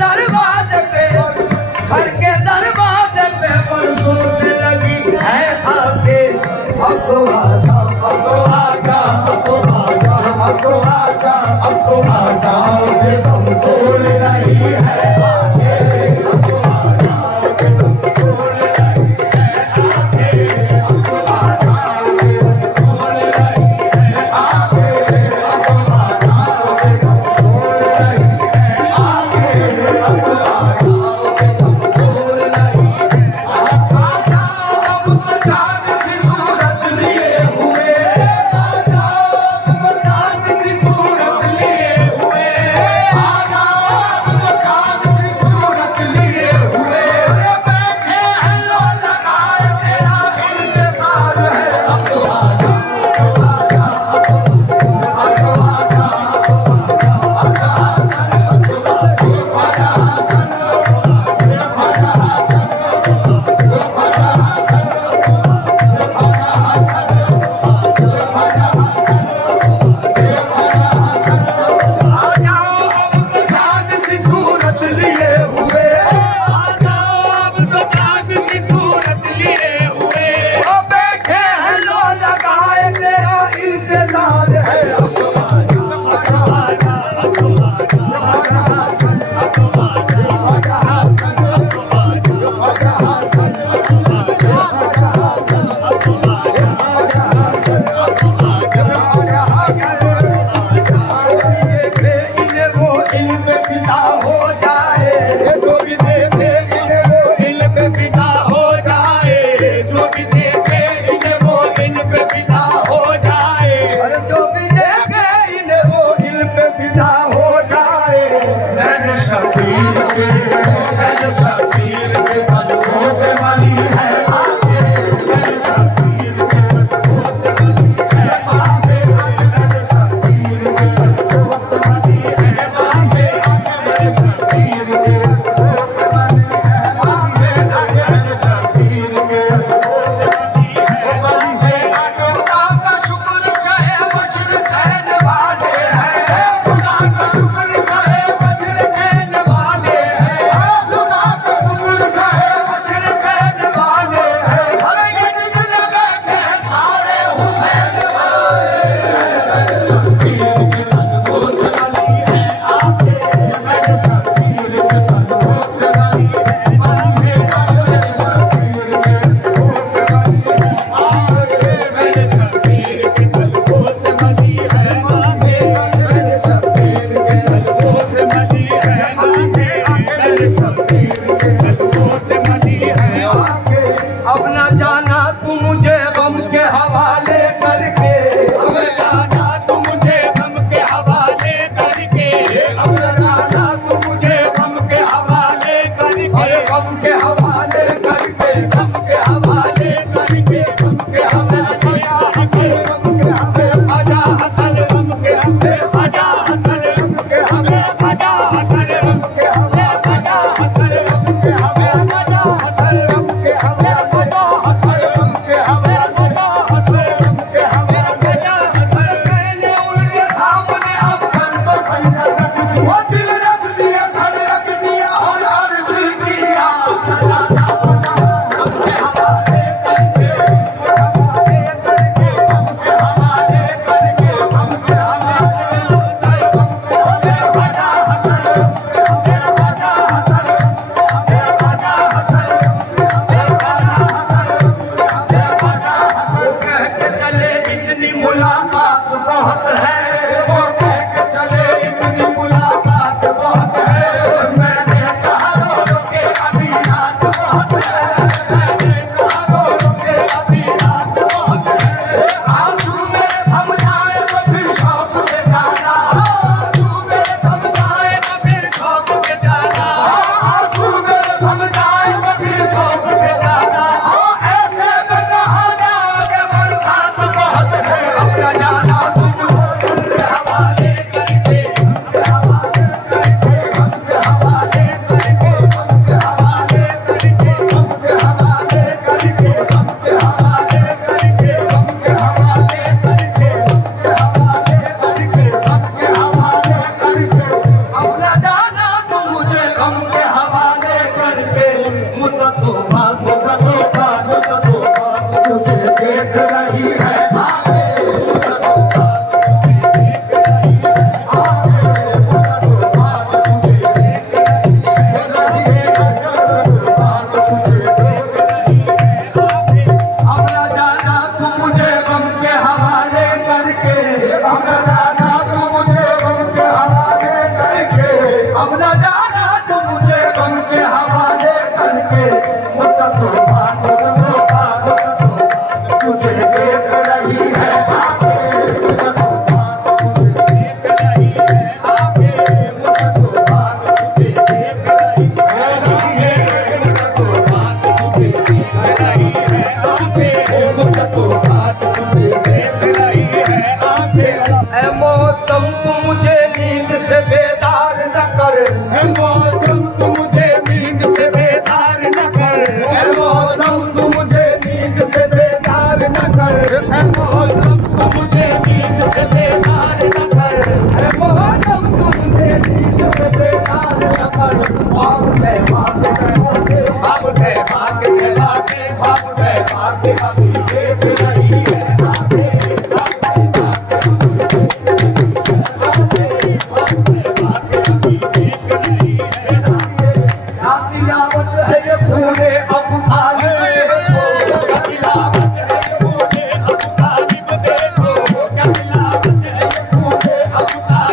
दरवाजे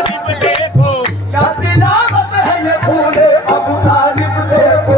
क्या तिलावत है ये फूले अबू तालिब देखो।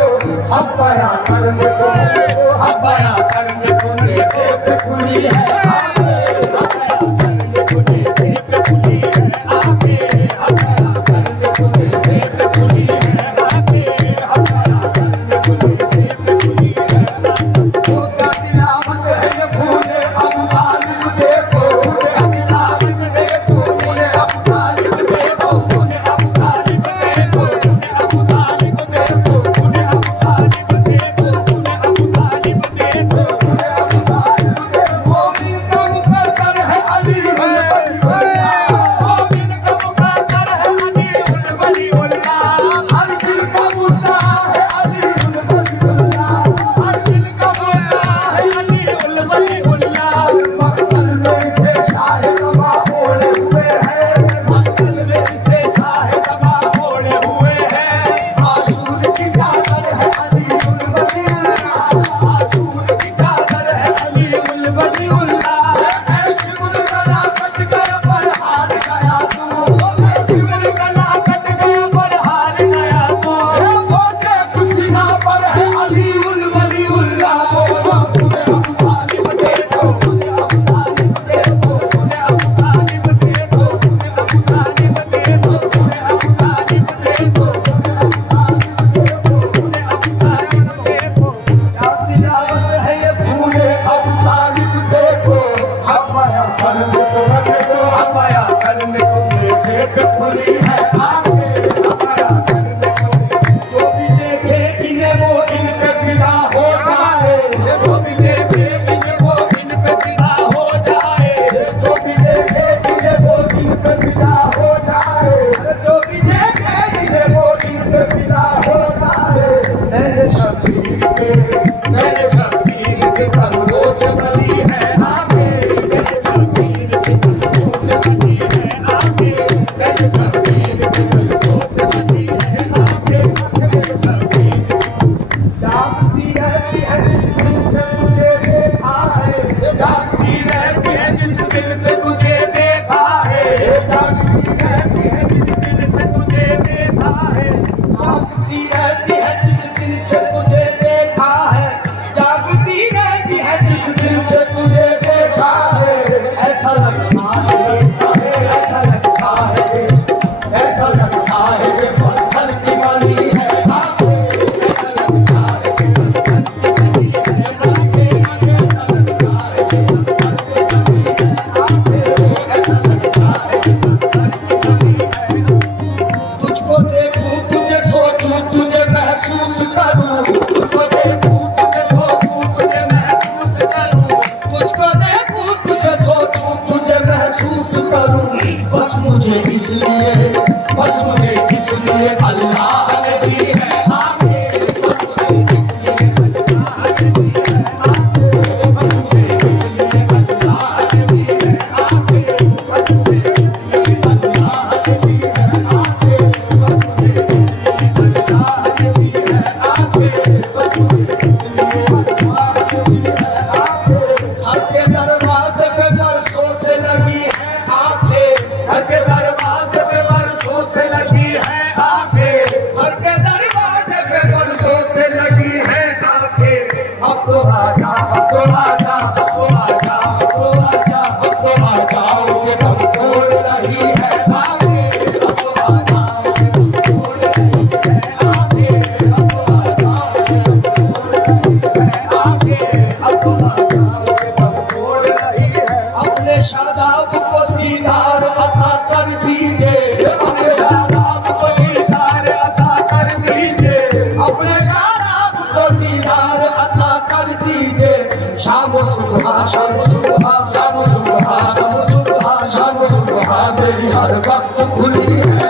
महसूस करूं, तुझको देखूं तुझे सोचूं तुझे महसूस करूं, तुझको देखूं तुझे सोचूं तुझे महसूस करूं। बस मुझे इसलिए अल्लाह ने दी है आंखें, बस मुझे इसलिए अल्लाह ने दी है आंखें, बस मुझे इसलिए अल्लाह ने दी है आंखें, बस मुझे इसलिए अल्लाह ने दी है आंखें, बस मुझे इसलिए अल्लाह ने दी है आंखें, बस मुझे इसलिए अल्लाह ने दी है आंखें। घर के दरवाजे पे बरसों से लगी है आंखें, घर के दरवाजे पे बरसों से लगी है आंखें, घर के दरवाजे पे बरसों से लगी है आंखें। अब तो आजा, अब तो आजा, अब तो आजा, अब तो आजा, अब तो आजा, के दम तोड़ रही है आंखें, अब तो आजा, के दम तोड़ रही है आंखें, अब तो आजा, के दम तोड़ रही है आंखें, अब तो आजा, के दम तोड़ रही है। अपने शादाब को दीदार अता कर दीजिए, अपने शादाब को दीदार अता कर दीजिए, अपने शादाब को दीदार अता कर दीजिए। शाम सुबह शाम सुबह शाम सुबह शाम सुबह शाम सुबह मेरी हर वक्त खुली है।